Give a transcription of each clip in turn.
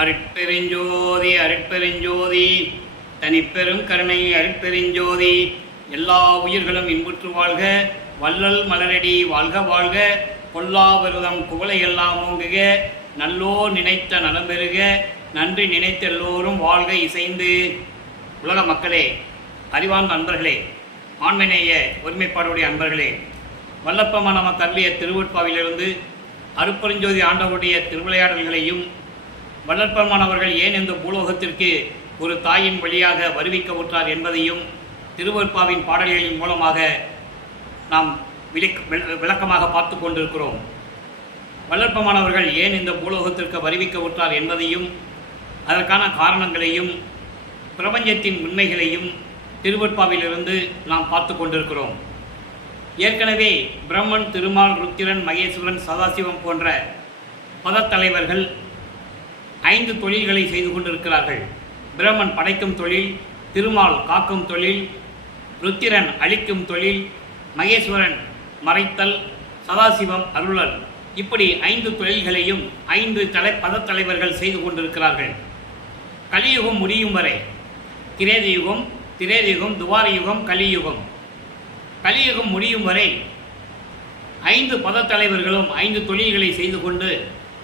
அருட்பெருஞ்சோதி அருட்பெருஞ்சோதி தனிப்பெரும் கருணை அருட்பெருஞ்சோதி. எல்லா உயிர்களும் இன்புற்று வாழ்க, வள்ளல் மலரடி வாழ்க வாழ்க, கொல்லா விரதம் குவளை எல்லாம் ஓங்குக, நல்லோர் நினைத்த நலம் பெறுக, நன்றி நினைத்த எல்லோரும் வாழ்க இசைந்து. உலக மக்களே, அறிவார்ந்த அன்பர்களே, ஆண்மநேய ஒருமைப்பாடுடைய அன்பர்களே, வல்லப்ப நமக்கு அருளிய திருவொற்பாவிலிருந்து அருட்பெருஞ்சோதி ஆண்டவருடைய திருவிளையாடல்களையும் வல்லற்பெருமானவர்கள் ஏன் இந்த பூலோகத்திற்கு ஒரு தாயின் வழியாக வருவிக்க உற்றார் என்பதையும் திருவொற்பாவின் பாடல்களின் மூலமாக நாம் விளக்கமாக பார்த்து கொண்டிருக்கிறோம். வல்லற்பெருமானவர்கள் ஏன் இந்த பூலோகத்திற்கு வருவிக்க உற்றார் என்பதையும் அதற்கான காரணங்களையும் பிரபஞ்சத்தின் உண்மைகளையும் திருவொற்பாவிலிருந்து நாம் பார்த்து கொண்டிருக்கிறோம். ஏற்கனவே பிரம்மன், திருமால், ருத்திரன், மகேஸ்வரன், சதாசிவம் போன்ற பதத்தலைவர்கள் 5 தொழில்களை செய்து கொண்டிருக்கிறார்கள். பிரம்மன் படைக்கும் தொழில், திருமால் காக்கும் தொழில், ருத்திரன் அழிக்கும் தொழில், மகேஸ்வரன் மறைத்தல், சதாசிவம் அருளல், இப்படி 5 தொழில்களையும் 5 பதத்தலைவர்கள் செய்து கொண்டிருக்கிறார்கள். கலியுகம் முடியும் வரை, கிரேதயுகம், திரேதயுகம், துவாரயுகம், கலியுகம். கலியுகம் முடியும் வரை 5 பதத்தலைவர்களும் 5 தொழில்களை செய்து கொண்டு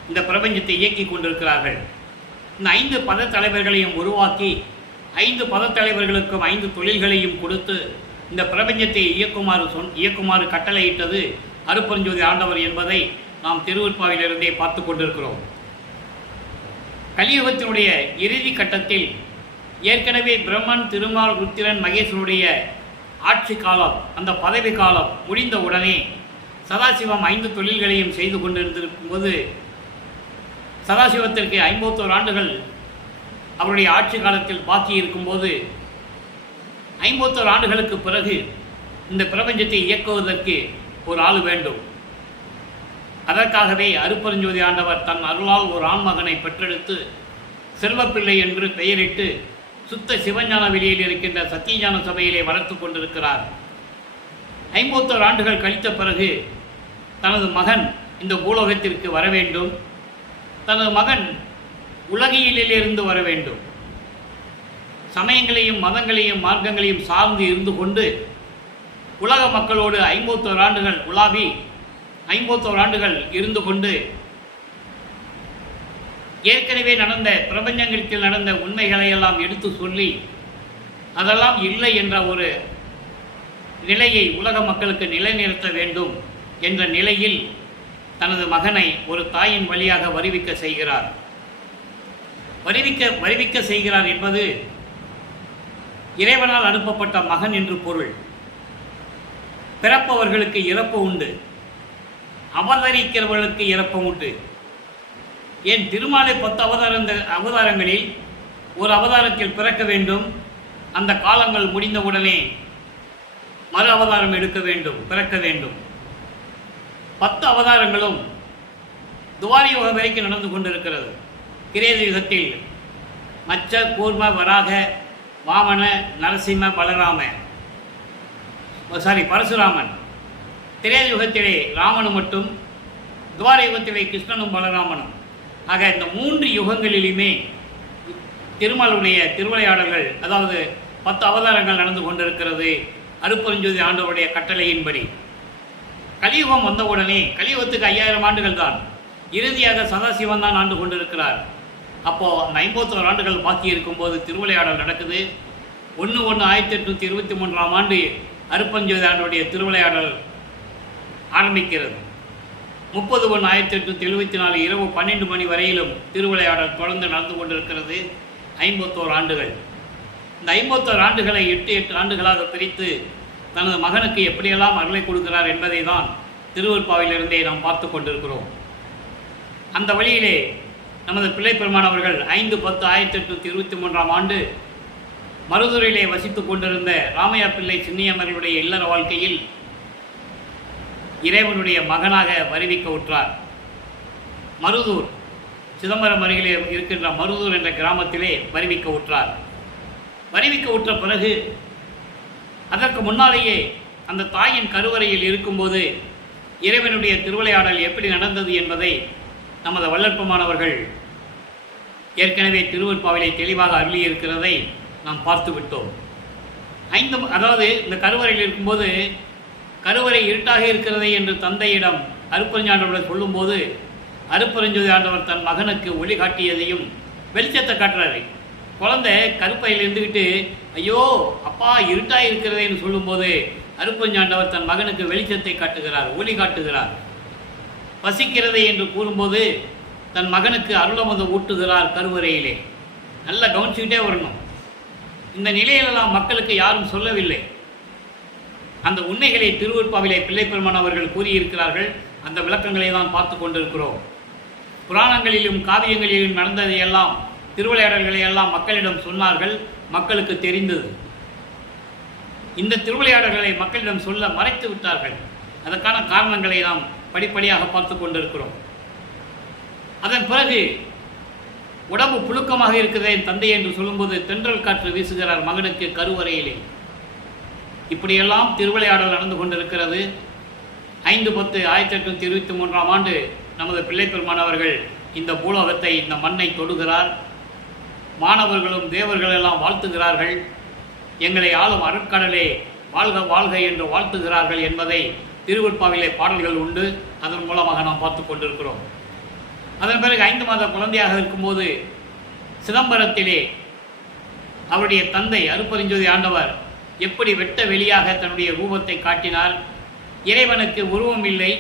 இந்த பிரபஞ்சத்தை இயக்கி கொண்டிருக்கிறார்கள். இந்த 5 பதத்தலைவர்களையும் உருவாக்கி 5 பதத்தலைவர்களுக்கும் 5 தொழில்களையும் கொடுத்து இந்த பிரபஞ்சத்தை இயக்குமாறு கட்டளையிட்டது அருட்பெருஞ்சோதி ஆண்டவர் என்பதை நாம் திருவொற்பாவிலிருந்தே பார்த்து கொண்டிருக்கிறோம். கலியுகத்தினுடைய இறுதி கட்டத்தில் ஏற்கனவே பிரம்மன், திருமால், ருத்திரன், மகேஸ்வருடைய ஆட்சி காலம், அந்த பதவி காலம் முடிந்த உடனே சதாசிவம் 5 தொழில்களையும் செய்து கொண்டிருந்திருக்கும் போது சதாசிவத்திற்கு 51 ஆண்டுகள் அவருடைய ஆட்சி காலத்தில் பாக்கி இருக்கும்போது 51 ஆண்டுகளுக்கு பிறகு இந்த பிரபஞ்சத்தை இயக்குவதற்கு ஒரு ஆள் வேண்டும். அதற்காகவே அருட்பெருஞ்சோதி ஆண்டவர் தன் அருளால் ஒரு ஆண்மகனை பெற்றெடுத்து செல்வப்பிள்ளை என்று பெயரிட்டு சுத்த சிவஞான வெளியில் இருக்கின்ற சத்தியஞான சபையிலே வளர்த்து கொண்டிருக்கிறார். 51 ஆண்டுகள் கழித்த பிறகு தனது மகன் இந்த பூலோகத்திற்கு வர வேண்டும். தனது மகன் உலகியலிலிருந்து வர வேண்டும். சமயங்களையும் மதங்களையும் மார்க்கங்களையும் சார்ந்து இருந்து கொண்டு உலக மக்களோடு 51 ஆண்டுகள் உலாவி 51 ஆண்டுகள் இருந்து கொண்டு ஏற்கனவே நடந்த பிரபஞ்சங்களில் நடந்த உண்மைகளை எல்லாம் எடுத்து சொல்லி அதெல்லாம் இல்லை என்ற ஒரு நிலையை உலக மக்களுக்கு நிலைநிறுத்த வேண்டும் என்ற நிலையில் தனது மகனை ஒரு தாயின் வழியாக வருவிக்க செய்கிறார். வருவிக்க செய்கிறார் என்பது இறைவனால் அனுப்பப்பட்ட மகன் என்று பொருள். பிறப்பவர்களுக்கு இறப்பு உண்டு, அவதரிக்கிறவர்களுக்கு இறப்பு உண்டு. ஏன் திருமாலை 10 அவதாரங்களில் ஒரு அவதாரத்தில் பிறக்க வேண்டும், அந்த காலங்கள் முடிந்தவுடனே மறு அவதாரம் எடுக்க வேண்டும், பிறக்க வேண்டும். 10 அவதாரங்களும் துவார யுகம் வரைக்கும் நடந்து கொண்டிருக்கிறது. கிரேத யுகத்தில் மச்ச, கூர்ம, வராக, வாமன, நரசிம்ம, பரசுராமன். திரேத யுகத்திலே ராமனும் மட்டும், துவார யுகத்திலே கிருஷ்ணனும் பலராமனும். ஆக இந்த 3 யுகங்களிலுமே திருமாலுடைய திருவிளையாடல்கள், அதாவது 10 அவதாரங்கள் நடந்து கொண்டிருக்கிறது அருட்பெருஞ்சோதி ஆண்டவருடைய கட்டளையின்படி. கலியுகம் வந்தவுடனே, கலியுகத்துக்கு 5000 ஆண்டுகள் தான், இறுதியாக சதாசிவன் தான் ஆண்டு கொண்டிருக்கிறார். அப்போது அந்த 51 ஆண்டுகள் பாக்கி இருக்கும்போது திருவிளையாடல் நடக்குது. 1/1/1823 ஆண்டு அருட்பெருஞ்சோதி ஆண்டவருடைய திருவிளையாடல் ஆரம்பிக்கிறது. 30/1/1874 இரவு 12 மணி வரையிலும் திருவிளையாடல் தொடர்ந்து நடந்து கொண்டிருக்கிறது. 51 ஆண்டுகள். இந்த 51 ஆண்டுகளை 8 ஆண்டுகளாக பிரித்து தனது மகனுக்கு எப்படியெல்லாம் அருளை கொடுக்கிறார் என்பதை தான் திருவொற்பாவிலிருந்தே நாம் பார்த்து கொண்டிருக்கிறோம். அந்த வழியிலே நமது பிள்ளை பெருமானவர்கள் 5/10/1823 ஆண்டு மருதுரையிலே வசித்து கொண்டிருந்த ராமையா பிள்ளை சின்னியம்மர்களுடைய இல்லற வாழ்க்கையில் இறைவனுடைய மகனாக வருவிக்க உற்றார். மருதூர், சிதம்பரம் அருகிலே இருக்கின்ற மருதூர் என்ற கிராமத்திலே வருவிக்க உற்றார். வருவிக்க உற்ற பிறகு அதற்கு முன்னாலேயே அந்த தாயின் கருவறையில் இருக்கும்போது இறைவனுடைய திருவிளையாடல் எப்படி நடந்தது என்பதை நமது வல்லற்பமானவர்கள் ஏற்கனவே திருவருட்பாவிலே தெளிவாக அருளியிருக்கிறதை நாம் பார்த்து விட்டோம். அதாவது இந்த கருவறையில் இருக்கும்போது கருவறை இருட்டாக இருக்கிறது என்று தந்தையிடம் அருட்பெருஞ்சாண்டவர் சொல்லும்போது அருட்பெருஞ்சோதி ஆண்டவர் தன் மகனுக்கு ஒளி காட்டியதையும் வெளிச்சத்தை காட்டுறாரு. குழந்தை கருப்பையில் இருந்துக்கிட்டு ஐயோ அப்பா இருட்டாக இருக்கிறதே என்று சொல்லும்போது அருட்பெருஞ்சாண்டவர் தன் மகனுக்கு வெளிச்சத்தை காட்டுகிறார், ஒளி காட்டுகிறார். பசிக்கிறது என்று கூறும்போது தன் மகனுக்கு அருளமுதம் ஊட்டுகிறார் கருவறையிலே. நல்லா கவனிச்சுக்கிட்டே வரணும். இந்த நிலையிலெல்லாம் மக்களுக்கு யாரும் சொல்லவில்லை. அந்த உண்மைகளை திருவருட்பாவிலே பிள்ளைப்பெருமான் அவர்கள் கூறியிருக்கிறார்கள். அந்த விளக்கங்களை தான் பார்த்து கொண்டிருக்கிறோம். புராணங்களிலும் காவியங்களிலும் நடந்ததையெல்லாம் திருவிளையாடல்களை எல்லாம் மக்களிடம் சொன்னார்கள், மக்களுக்கு தெரிந்தது. இந்த திருவிளையாடல்களை மக்களிடம் சொல்ல மறைத்து விட்டார்கள். அதற்கான காரணங்களை நாம் படிப்படியாக பார்த்து கொண்டிருக்கிறோம். அதன் பிறகு உடம்பு புழுக்கமாக இருக்கிறதே தந்தை என்று சொல்லும்போது தென்றல் காற்று வீசுகிறார் மகனுக்கு கருவறையிலே. இப்படியெல்லாம் திருவிளையாடல் நடந்து கொண்டிருக்கிறது. 5/10/1823 ஆண்டு நமது பிள்ளைப்பெருமான் அவர்கள் இந்த பூலோகத்தை, இந்த மண்ணை தொடுகிறார். மாணவர்களும் தேவர்கள் எல்லாம் வாழ்த்துகிறார்கள். எங்களை ஆளும் அருட்கடலே வாழ்க வாழ்க என்று வாழ்த்துகிறார்கள் என்பதை திருவருட்பாவிலே பாடல்கள் உண்டு. அதன் மூலமாக நாம் பார்த்து கொண்டிருக்கிறோம். அதன் பிறகு 5 மாத குழந்தையாக இருக்கும்போது சிதம்பரத்திலே அவருடைய தந்தை அருட்பெருஞ்சோதி ஆண்டவர் எப்படி வெட்ட வெளியாக தன்னுடைய ரூபத்தை காட்டினார். இறைவனுக்கு உருவம் இல்லை,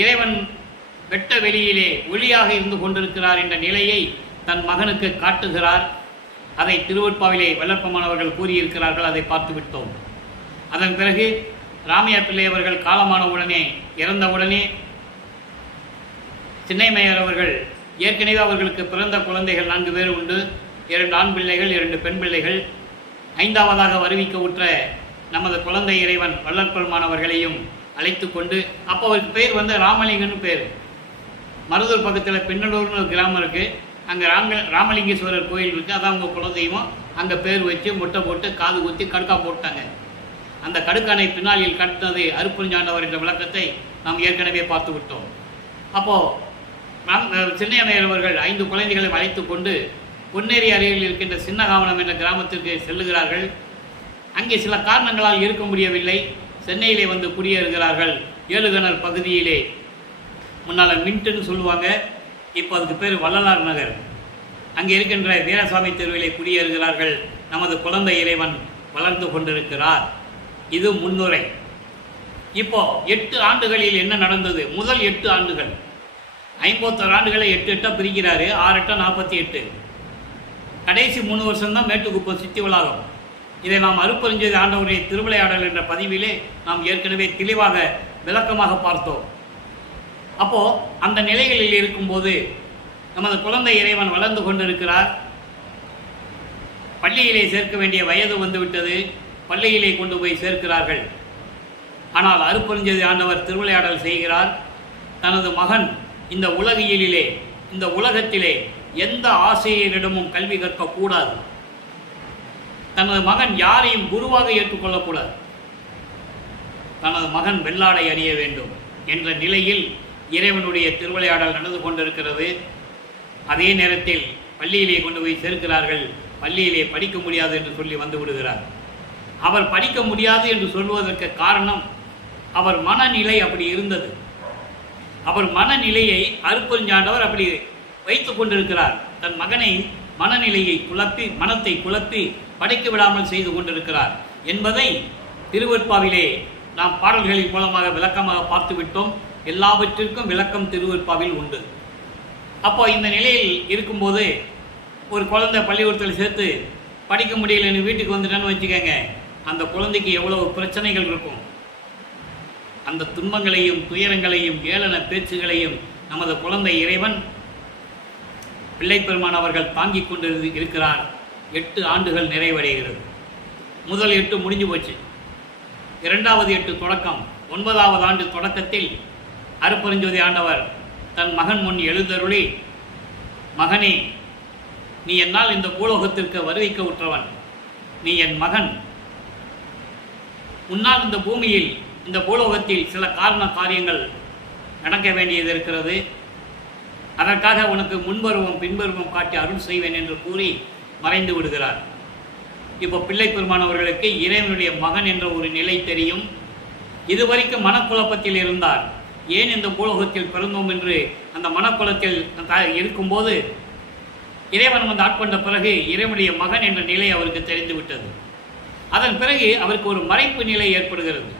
இறைவன் வெட்ட வெளியிலே ஒளியாக இருந்து கொண்டிருக்கிறார் என்ற நிலையை தன் மகனுக்கு காட்டுகிறார். அதை திருவருட்பாவிலே வல்லற்பமானவர்கள் கூறியிருக்கிறார்கள். அதை பார்த்து விட்டோம். அதன் பிறகு ராமையா பிள்ளை அவர்கள் காலமான உடனே, இறந்தவுடனே சின்னைமையர் அவர்கள் ஏற்கனவே அவர்களுக்கு பிறந்த குழந்தைகள் 4 பேர் உண்டு. 2 ஆண் பிள்ளைகள், 2 பெண் பிள்ளைகள். 5ஆவதாக வருவிக்க உற்ற நமது குழந்தை இறைவன் வல்லற்பெருமான் அவர்களையும் அழைத்து கொண்டு, அப்போ அவருக்கு பேர் ராமலிங்கன்னு பேர். மருதூர் பக்கத்தில் பின்னலூர்னு ஒரு கிராமம் இருக்குது. அங்கே ராமலிங்கேஸ்வரர் கோயில் இருக்குது. அதான் அவங்க குலதெய்வம். அங்கே பேர் வச்சு முட்டை போட்டு காது குத்தி கடுக்கா போட்டாங்க. அந்த கடுக்கானை பின்னாளில் கட்டினது அருட்பெருஞ்சாண்டவர் என்ற விளக்கத்தை நாம் ஏற்கனவே பார்த்து விட்டோம். அப்போது சின்னையமையர் அவர்கள் 5 குழந்தைகளை அழைத்து கொண்டு பொன்னேரி அருகில் இருக்கின்ற சின்னகாவனம் என்ற கிராமத்திற்கு செல்லுகிறார்கள். அங்கே சில காரணங்களால் இருக்க முடியவில்லை. சென்னையிலே வந்து குடியேறுகிறார்கள். ஏழுகணர் பகுதியிலே. முன்னால் மின்ட்டுன்னு சொல்லுவாங்க, இப்போ அதுக்கு பேர் வள்ளலார் நகர். அங்கே இருக்கின்ற வீரசாமி தெருவிலே குடியேறுகிறார்கள். நமது குழந்தை இறைவன் வளர்ந்து கொண்டிருக்கிறார். இது முன்னுரை. இப்போ 8 ஆண்டுகளில் என்ன நடந்தது? முதல் 8 ஆண்டுகள், 51 ஆண்டுகளை 8 பிரிக்கிறாரு. 6 48. கடைசி 3 வருஷம்தான் மேட்டுக்குப்பம் சித்தி வளாகம். இதை நாம் அருட்பெருஞ்சோதி ஆண்டவருடைய திருவிளையாடல் என்ற பதிவிலே நாம் ஏற்கனவே தெளிவாக விளக்கமாக பார்த்தோம். அப்போது அந்த நிலைகளில் இருக்கும்போது நமது குழந்தை இறைவன் வளர்ந்து கொண்டிருக்கிறார். பள்ளியிலே சேர்க்க வேண்டிய வயது வந்துவிட்டது. பள்ளியிலே கொண்டு போய் சேர்க்கிறார்கள். ஆனால் அருட்பெருஞ்சோதி ஆண்டவர் திருவிளையாடல் செய்கிறார். தனது மகன் இந்த உலகியலிலே, இந்த உலகத்திலே எந்த ஆசிரியரிடமும் கல்வி கற்கக்கூடாது. தனது மகன் யாரையும் குருவாக ஏற்றுக்கொள்ளக்கூடாது. தனது மகன் வெள்ளாடை அணிய வேண்டும் என்ற நிலையில் இறைவனுடைய திருவிளையாடல் நடந்து கொண்டிருக்கிறது. அதே நேரத்தில் பள்ளியிலே கொண்டு போய் சேர்க்கிறார்கள். பள்ளியிலே படிக்க முடியாது என்று சொல்லி வந்து விடுகிறார். அவர் படிக்க முடியாது என்று சொல்வதற்கு காரணம் அவர் மனநிலை அப்படி இருந்தது. அவர் மனநிலையை அருட்பெருஞ்சாண்டவர் அப்படி வைத்து கொண்டிருக்கிறார். தன் மகனை மனநிலையை குழப்பி, மனத்தை குழப்பி படிக்க விடாமல் செய்து கொண்டிருக்கிறார் என்பதை திருவருட்பாவிலே நாம் பாடல்களின் மூலமாக விளக்கமாக பார்த்து விட்டோம். எல்லாவற்றிற்கும் விளக்கம் திருவருட்பாவில் உண்டு. அப்போ இந்த நிலையில் இருக்கும்போது ஒரு குழந்தை பள்ளிக்கூடத்தில் சேர்த்து படிக்க முடியலன்னு வீட்டுக்கு வந்துட்டேன்னு வச்சுக்கோங்க, அந்த குழந்தைக்கு எவ்வளவு பிரச்சனைகள் இருக்கும். அந்த துன்பங்களையும் துயரங்களையும் ஏளன பேச்சுகளையும் நமது குழந்தை இறைவன் பிள்ளைப்பெருமான் அவர்கள் தாங்கிக் கொண்டு இருக்கிறார். 8 ஆண்டுகள் நிறைவடைகிறது. முதல் 8 முடிஞ்சு போச்சு. 2வது 8 தொடக்கம். 9வது ஆண்டு தொடக்கத்தில் அருட்பெருஞ்சோதி ஆண்டவர் தன் மகன் முன் எழுந்தருளி, மகனே, நீ என்னால் இந்த பூலோகத்திற்கு வருவிக்க உற்றவன். நீ என் மகன். உன்னால் இந்த பூமியில், இந்த பூலோகத்தில் சில காரண காரியங்கள் நடக்க வேண்டியது இருக்கிறது. அதற்காக உனக்கு முன்பருவம் பின்பருவம் காட்டி அருள் செய்வேன் என்று கூறி மறைந்து விடுகிறார். இப்போ பிள்ளை பெருமானவர்களுக்கு இறைவனுடைய மகன் என்ற ஒரு நிலை தெரியும். இதுவரைக்கும் மனக்குழப்பத்தில் இருந்தார். ஏன் இந்த பூலோகத்தில் பிறந்தோம் என்று அந்த மனக்குழத்தில் இருக்கும்போது இறைவன் வந்து ஆட்கொண்ட பிறகு இறைவனுடைய மகன் என்ற நிலை அவருக்கு தெரிந்துவிட்டது. அதன் பிறகு அவருக்கு ஒரு மறைப்பு நிலை ஏற்படுகிறது.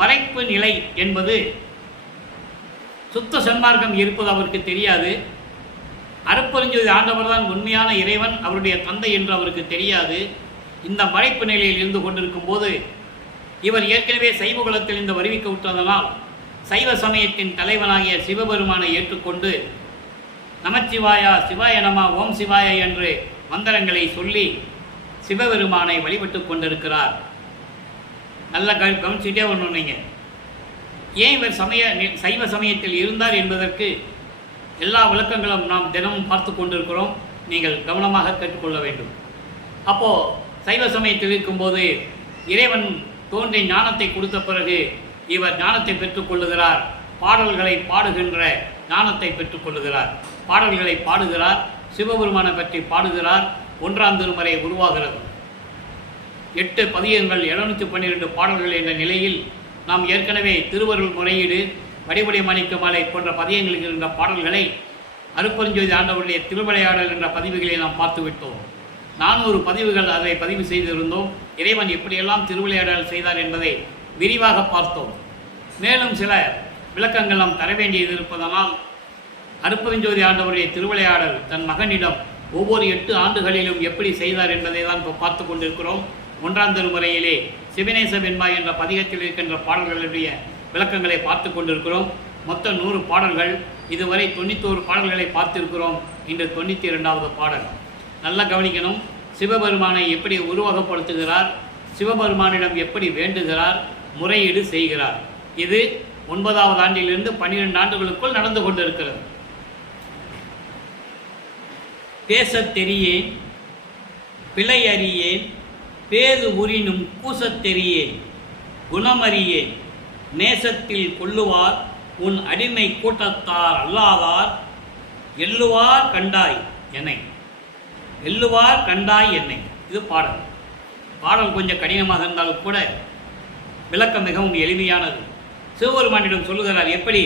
மறைப்பு நிலை என்பது சுத்த சன்மார்க்கம் இருப்பது அவருக்கு தெரியாது. அருட்பெருஞ்சோதி ஆண்டவர் தான் உண்மையான இறைவன், அவருடைய தந்தை என்று அவருக்கு தெரியாது. இந்த மறைப்பு நிலையில் இருந்து கொண்டிருக்கும் போது இவர் ஏற்கனவே சைவ குலத்தில் இந்த வருவிக்க விட்டதனால் சைவ சமயத்தின் தலைவனாகிய சிவபெருமானை ஏற்றுக்கொண்டு நமச்சிவாயா சிவாய நம ஓம் சிவாய என்று மந்திரங்களை சொல்லி சிவபெருமானை வழிபட்டு கொண்டிருக்கிறார். நல்ல கவனிச்சுட்டே வரணும். நீங்கள் ஏன் இவர் சைவ சமயத்தில் இருந்தார் என்பதற்கு எல்லா விளக்கங்களும் நாம் தினமும் பார்த்து கொண்டிருக்கிறோம். நீங்கள் கவனமாக கேட்டுக்கொள்ள வேண்டும். அப்போது சைவ சமயத்தில் இருக்கும்போது இறைவன் தோன்றி ஞானத்தை கொடுத்த பிறகு இவர் ஞானத்தை பெற்றுக்கொள்ளுகிறார். பாடல்களை பாடுகின்ற ஞானத்தை பெற்றுக்கொள்ளுகிறார். பாடல்களை பாடுகிறார். சிவபெருமானை பற்றி பாடுகிறார். 1ஆம் திருமுறை உருவாகிறது. 8 பதியங்கள் 712 பாடல்கள் என்ற நிலையில் நாம் ஏற்கனவே திருவருள் முறையீடு, வடிவுடை மாணிக்க மாலை போன்ற பதியங்கள் இருக்கின்ற பாடல்களை அருட்பெருஞ்சோதி ஆண்டவருடைய திருவிளையாடல் என்ற பதிவுகளை நாம் பார்த்துவிட்டோம். 400 பதிவுகள் அதை பதிவு செய்திருந்தோம். இறைவன் எப்படியெல்லாம் திருவிளையாடல் செய்தார் என்பதை விரிவாக பார்த்தோம். மேலும் சில விளக்கங்கள் நாம் தர வேண்டியது இருப்பதனால் அருட்பெருஞ்சோதி ஆண்டவருடைய திருவிளையாடல் தன் மகனிடம் ஒவ்வொரு 8 ஆண்டுகளிலும் எப்படி செய்தார் என்பதை தான் இப்போ பார்த்து கொண்டிருக்கிறோம். 1ஆம் திருமுறையிலே சிவனேச வெண்பா என்ற பதிகத்தில் இருக்கின்ற பாடல்களுடைய விளக்கங்களை பார்த்து கொண்டிருக்கிறோம். மொத்தம் 100 பாடல்கள். இதுவரை 91 பாடல்களை பார்த்திருக்கிறோம். இன்று 92வது பாடல். நல்லா கவனிக்கணும். சிவபெருமானை எப்படி உருவகப்படுத்துகிறார், சிவபெருமானிடம் எப்படி வேண்டுகிறார், முறையீடு செய்கிறார். இது 9வது ஆண்டிலிருந்து 12 ஆண்டுகளுக்குள் நடந்து கொண்டிருக்கிறது. பேசத் தெரியேன் பிழை அறியேன் பேது உரினும் கூசத் தெரியேன் குணமறியேன் நேசத்தில் கொள்ளுவார் உன் அடிமை கூட்டத்தார் அல்லாதார் எள்ளுவார் கண்டாய் என்னை எள்ளுவார் கண்டாய் என்னை. இது பாடல். பாடல் கொஞ்சம் கடினமாக இருந்தாலும் கூட விளக்கம் மிகவும் எளிமையானது. சிவபெருமானிடம் சொல்லுகிறார், எப்படி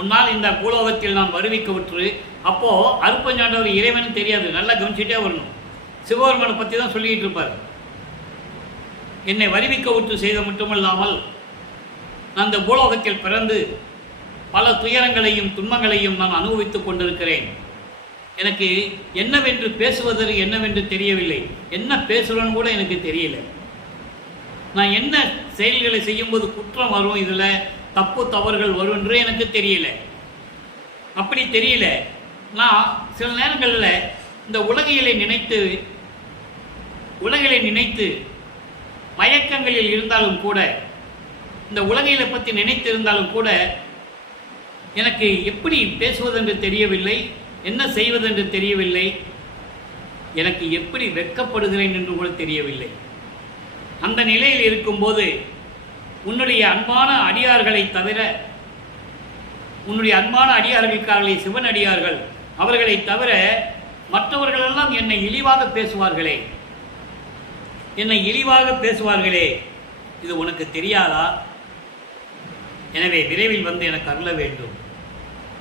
உன்னால் இந்த பூலோகத்தில் நான் வருவிக்க விட்டு. அப்போது அருட்பெருஞ்சாண்டவர் இறைவன் தெரியாது. நல்லா கவனிச்சுட்டே வரணும். சிவபெருமானை பற்றி தான் சொல்லிக்கிட்டு இருப்பார். என்னை வருவிக்க விட்டு செய்த மட்டுமல்லாமல் நான் இந்த பூலோகத்தில் பிறந்து பல துயரங்களையும் துன்பங்களையும் நான் அனுபவித்துக் கொண்டிருக்கிறேன். எனக்கு என்னவென்று பேசுவதற்கு என்னவென்று தெரியவில்லை. என்ன பேசுகிறோன்னு கூட எனக்கு தெரியல. நான் என்ன செயல்களை செய்யும்போது குற்றம் வரும், இதில் தப்பு தவறுகள் வரும் என்று எனக்கு தெரியல. அப்படி தெரியல. நான் சில நேரங்களில் இந்த உலகியலை நினைத்து மயக்கங்களில் இருந்தாலும் கூட, இந்த உலகியலை பற்றி நினைத்திருந்தாலும் கூட எனக்கு எப்படி பேசுவதென்று தெரியவில்லை, என்ன செய்வதென்று தெரியவில்லை, எனக்கு எப்படி வெட்கப்படுகிறேன் என்று கூட தெரியவில்லை. அந்த நிலையில் இருக்கும்போது உன்னுடைய அன்பான அடியார்களை தவிர, உன்னுடைய அன்பான அடியார்களுக்காக சிவன் அடியார்கள் அவர்களை தவிர மற்றவர்களெல்லாம் என்னை இழிவாக பேசுவார்களே, என்னை இழிவாக பேசுவார்களே, இது உனக்கு தெரியாதா? எனவே விரைவில் வந்து எனக்கு அருள வேண்டும்.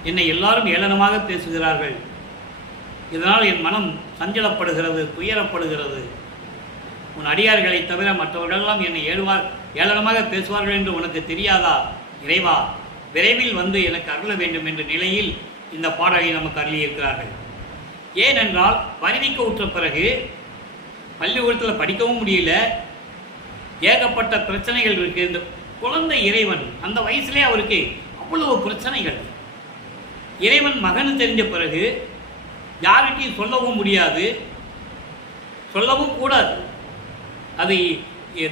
என்னை எல்லாரும் ஏளனமாக பேசுகிறார்கள். இதனால் என் மனம் சஞ்சலப்படுகிறது, துயரப்படுகிறது. உன் அடியார்களை தவிர மற்றவர்களெல்லாம் என்னை ஏளனமாக பேசுவார்கள் என்று உனக்கு தெரியாதா? இறைவா, விரைவில் வந்து எனக்கு அருள வேண்டும் என்ற நிலையில் இந்த பாடலை நமக்கு அருளியிருக்கிறார்கள். ஏனென்றால் வருவிக்க உற்ற பிறகு பள்ளிக்கூடத்தில் படிக்கவும் முடியல, ஏகப்பட்ட பிரச்சனைகள் இருக்குது. இந்த குழந்தை இறைவன் அந்த வயசுலேயே அவருக்கு அவ்வளவு பிரச்சனைகள். இறைவன் மகன் தெரிஞ்ச பிறகு யார்கிட்டையும் சொல்லவும் முடியாது, சொல்லவும் கூடாது. அது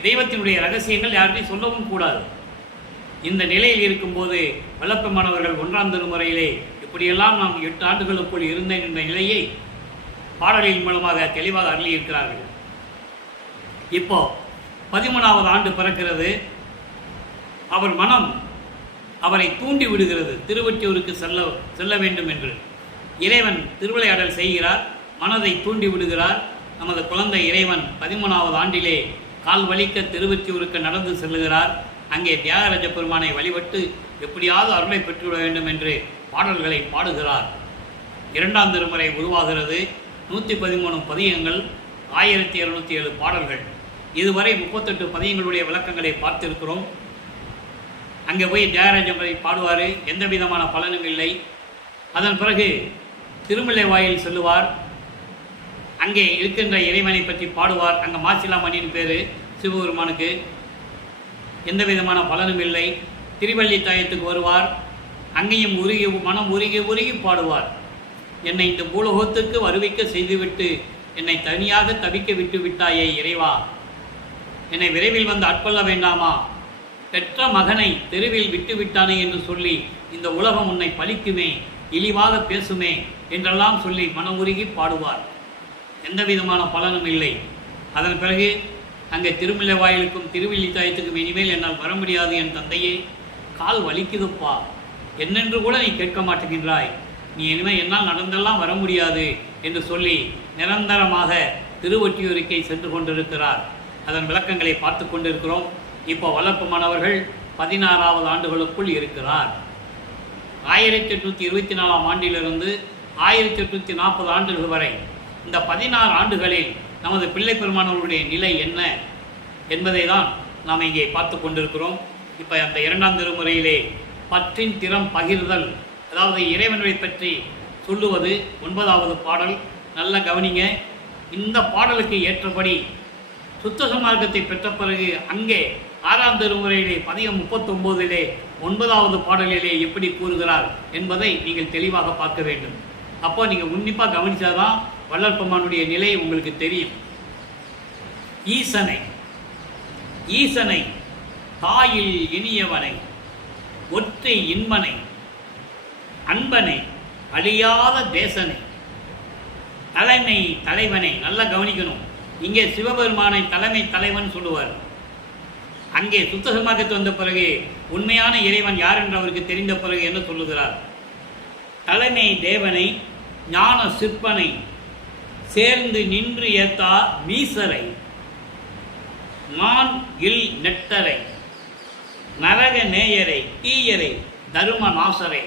தெய்வத்தினுடைய ரகசியங்கள் யார்கிட்டையும் சொல்லவும் கூடாது. இந்த நிலையில் இருக்கும்போது வல்லப்பெருமானவர்கள் 1ஆம் திருமுறையிலே இப்படியெல்லாம் நாம் 8 ஆண்டுகளுக்குள் இருந்தேன் என்ற நிலையை பாடலின் மூலமாக தெளிவாக அருளியிருக்கிறார்கள். இப்போ 13வது ஆண்டு பிறக்கிறது. அவர் மனம் அவரை தூண்டி விடுகிறது திருவொற்றியூருக்கு செல்ல வேண்டும் என்று. இறைவன் திருவிளையாடல் செய்கிறார், மனதை தூண்டி விடுகிறார். நமது குழந்தை இறைவன் 13வது ஆண்டிலே கால் வலிக்க திருவொற்றியூருக்கு நடந்து செல்லுகிறார். அங்கே தியாகராஜ பெருமானை வழிபட்டு எப்படியாவது அருளை பெற்றுவிட வேண்டும் என்று பாடல்களை பாடுகிறார். 2ஆம் திருமுறை உருவாகிறது. 113 பதியங்கள், 1207 பாடல்கள். இதுவரை 38 பதியங்களுடைய விளக்கங்களை பார்த்திருக்கிறோம். அங்கே போய் தியாகராஜரை பாடுவார், எந்த விதமான பலனும் இல்லை. அதன் பிறகு திருமலை வாயில் செல்லுவார், அங்கே இருக்கின்ற இறைவனை பற்றி பாடுவார். அங்கே மாசிலாமணியின் பேர் சிவபெருமானுக்கு, எந்த விதமான பலனும் இல்லை. திருவள்ளி தாயத்துக்கு வருவார், அங்கேயும் மனம் உருகி பாடுவார். என்னை இந்த பூலோகத்துக்கு வருவிக்க செய்துவிட்டு என்னை தனியாக தவிக்க விட்டு விட்டாயே இறைவா, என்னை விரைவில் வந்து ஆட்கொள்ள வேண்டாமா, பெற்ற மகனை தெருவில் விட்டு விட்டானே என்று சொல்லி இந்த உலகம் உன்னை பழிக்குமே, இழிவாக பேசுமே என்றெல்லாம் சொல்லி மனம் உருகி பாடுவார். எந்த விதமான பலனும் இல்லை. அதன் பிறகு அங்கே திருமலை வாயிலுக்கும் திருவள்ளி தாயத்துக்கும் இனிமேல் என்னால் வர முடியாது, என் தந்தையே கால் வலிக்குதுப்பா, என்னென்று கூட நீ கேட்க மாட்டேங்கின்றாய், நீ இனிமேல் என்னால் நடந்தெல்லாம் வர முடியாது என்று சொல்லி நிரந்தரமாக திருவொற்றியூருக்கை சென்று கொண்டிருக்கிறார். அதன் விளக்கங்களை பார்த்து கொண்டிருக்கிறோம். இப்போ வளர்ப்பு மாணவர்கள் 16வது ஆண்டுகளுக்குள் இருக்கிறார். 1824ஆம் ஆண்டிலிருந்து 1840 ஆண்டுகள் வரை இந்த 16 ஆண்டுகளில் நமது பிள்ளை பெருமானவர்களுடைய நிலை என்ன என்பதை தான் நாம் இங்கே பார்த்து கொண்டிருக்கிறோம். இப்போ அந்த 2ஆம் திருமுறையிலே பற்றின் திறம் பகிர்தல், அதாவது இறைவனை பற்றி சொல்லுவது 9வது பாடல். நல்ல கவனிங்க. இந்த பாடலுக்கு ஏற்றபடி சுத்த சமார்க்கத்தை பெற்ற பிறகு அங்கே 6ஆம் திருமுறையிலே பதிகம் 39லே 9வது பாடலிலே எப்படி கூறுகிறார் என்பதை நீங்கள் தெளிவாக பார்க்க வேண்டும். அப்போ நீங்கள் உன்னிப்பாக கவனித்தாதான் வள்ளற்பெருமானுடைய நிலை உங்களுக்கு தெரியும். ஈசனை தாயில் இனியவனை, ஒற்றை இன்பனை, அன்பனை, அழியாத தேசனை, தலைவனை. நல்லா கவனிக்கணும். இங்கே சிவபெருமானை தலைவன் சொல்லுவார். அங்கே சுத்த சமார்க்கத்து வந்த பிறகு உண்மையான இறைவன் யார் என்று அவருக்கு தெரிந்த பிறகு என்ன சொல்லுகிறார்? தலைமை தேவனை, ஞான சிற்பனை, சேர்ந்து நின்று ஏத்தா மீசரை, நான் இல் நெட்டரை, நரக நேயரை, தீயரை, தரும நாசரை,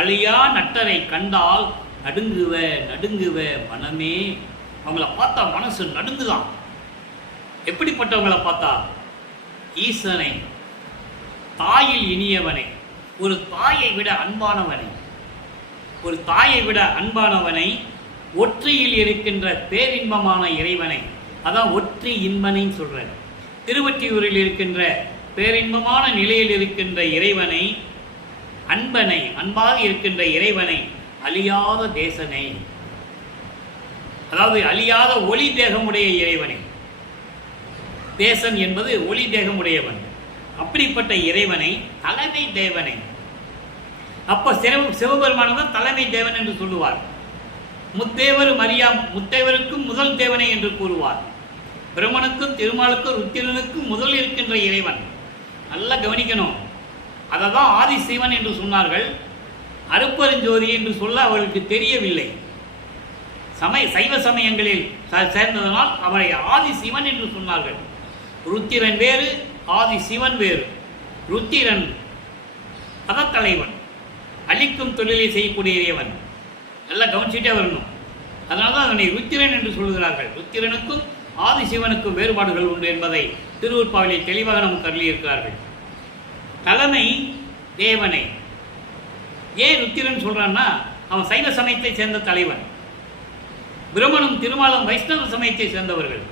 அழியா நட்டரை கண்டால் நடுங்குவ மனமே. அவங்கள பார்த்தா மனசு நடுங்குதான். எப்படிப்பட்டவங்களை பார்த்தா? ஈசனை, தாயில் இனியவனை, ஒரு தாயை விட அன்பானவனை, ஒற்றையில் இருக்கின்ற பேரின்பமான இறைவனை, அதான் ஒற்றை இன்பனைன்னு சொல்கிறேன். திருவொற்றியூரில் இருக்கின்ற பேரின்பமான நிலையில் இருக்கின்ற இறைவனை, அன்பாக இருக்கின்ற இறைவனை, அழியாத தேசனை, அதாவது அழியாத ஒளி தேகமுடைய இறைவனை. தேசன் என்பது ஒளி தேகமுடையவன். அப்படிப்பட்ட இறைவனை, தலைமை தேவனை. அப்போ சிவபெருமான் தான் தலைமை தேவன் என்று சொல்லுவார். முத்தேவருக்கும் முதல் தேவனை என்று கூறுவார். பிரம்மனுக்கும் திருமாலுக்கும் ருத்திரனுக்கும் முதல் இருக்கின்ற இறைவன். நல்லா கவனிக்கணும். அதை தான் ஆதிசிவன் என்று சொன்னார்கள். அருப்பெருஞ்சோதி என்று சொல்ல அவர்களுக்கு தெரியவில்லை. சைவ சமயங்களில் சேர்ந்ததனால் அவரை ஆதிசிவன் என்று சொன்னார்கள். ருத்திரன் வேறு, ஆதிசிவன் வேறு. ருத்திரன் பதத்தலைவன், அழிக்கும் தொழிலை செய்யக்கூடிய இறைவன். நல்லா கவனிச்சுட்டே வரணும். அதனால தான் அதனை ருத்திரன் என்று சொல்கிறார்கள். ருத்திரனுக்கும் ஆதிசிவனுக்கும் வேறுபாடுகள் உண்டு என்பதை திருவூர்பாவிலே தெளிவாக நமக்கு அருளியிருக்கிறார்கள். தலைமை தேவனை ஏன் ருத்திரன் சொல்றான்னா, அவன் சைவ சமயத்தை சேர்ந்த தலைவன். பிரம்மனும் திருமாலும் வைஷ்ணவ சமயத்தை சேர்ந்தவர்கள்.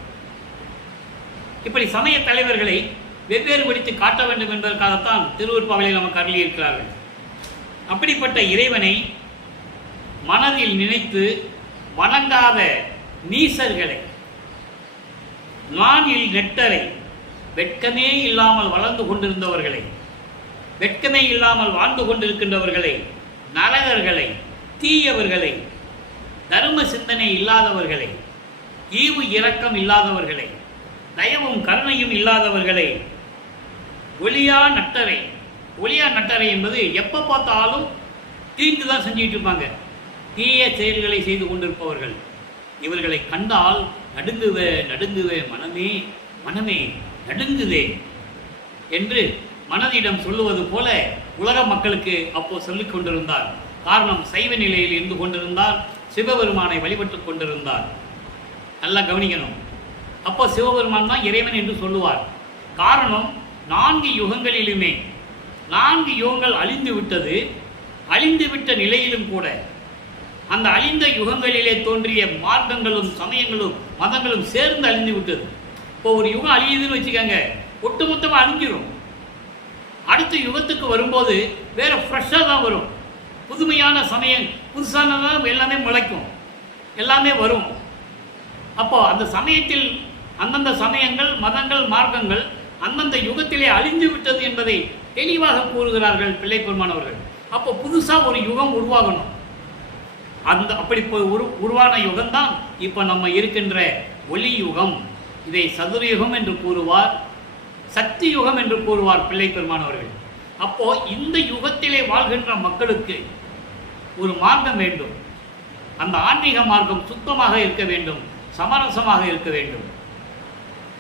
இப்படி சமய தலைவர்களை வெவ்வேறு படித்து காட்ட வேண்டும் என்பதற்காகத்தான் திருவூர்பாவிலே நமக்கு அருளியிருக்கிறார்கள். அப்படிப்பட்ட இறைவனை மனதில் நினைத்து வணங்காத நீசர்களை, நானில் நெட்டரை, வெட்கமே இல்லாமல் வளர்ந்து கொண்டிருந்தவர்களை, வெட்கமே இல்லாமல் வாழ்ந்து கொண்டிருக்கின்றவர்களை, நரகர்களை, தீயவர்களை, தர்ம சிந்தனை இல்லாதவர்களை, ஈவு இரக்கம் இல்லாதவர்களை, தயவும் கருணையும் இல்லாதவர்களை, ஒளியா நட்டரை, ஒளியா நட்டரை என்பது எப்போ பார்த்தாலும் தீங்கு தான் செஞ்சுட்டு இருப்பாங்க, தீய செயல்களை செய்து கொண்டிருப்பவர்கள். இவர்களை கண்டால் நடுங்குவே நடுங்குவே மனமே மனமே நடுங்குதே என்று மனதிடம் சொல்லுவது போல உலக மக்களுக்கு அப்போ சொல்லிக் கொண்டிருந்தார். காரணம், சைவ நிலையில் இருந்து கொண்டிருந்தார், சிவபெருமானை வழிபட்டு கொண்டிருந்தார். நல்லா கவனிக்கணும். அப்போ சிவபெருமான் தான் இறைவன் என்று சொல்லுவார். காரணம், 4 யுகங்களிலுமே 4 யுகங்கள் அழிந்து விட்டது. அழிந்துவிட்ட நிலையிலும் கூட அந்த அழிந்த யுகங்களிலே தோன்றிய மார்க்கங்களும் சமயங்களும் மதங்களும் சேர்ந்து அழிந்து விட்டது. இப்போ ஒரு யுகம் அழியுதுன்னு வச்சுக்கோங்க, ஒட்டுமொத்தமாக அழிஞ்சிடும். அடுத்த யுகத்துக்கு வரும்போது வேற ஃப்ரெஷ்ஷாக தான் வரும். புதுமையான சமயம், புதுசானதான் எல்லாமே முளைக்கும், எல்லாமே வரும். அப்போ அந்த சமயத்தில் அந்தந்த சமயங்கள் மதங்கள் மார்க்கங்கள் அந்தந்த யுகத்திலே அழிந்து விட்டது என்பதை தெளிவாக கூறுகிறார்கள் பிள்ளை பெருமானவர்கள். அப்போ புதுசாக ஒரு யுகம் உருவாகணும். அந்த அப்படி உருவான யுகம்தான் இப்போ நம்ம இருக்கின்ற ஒளி யுகம். இதை சதுரயுகம் என்று கூறுவார், சக்தி யுகம் என்று கூறுவார் பிள்ளை பெருமானவர்கள். அப்போ இந்த யுகத்திலே வாழ்கின்ற மக்களுக்கு ஒரு மார்க்கம் வேண்டும். அந்த ஆன்மீக மார்க்கம் சுத்தமாக இருக்க வேண்டும், சமரசமாக இருக்க வேண்டும்.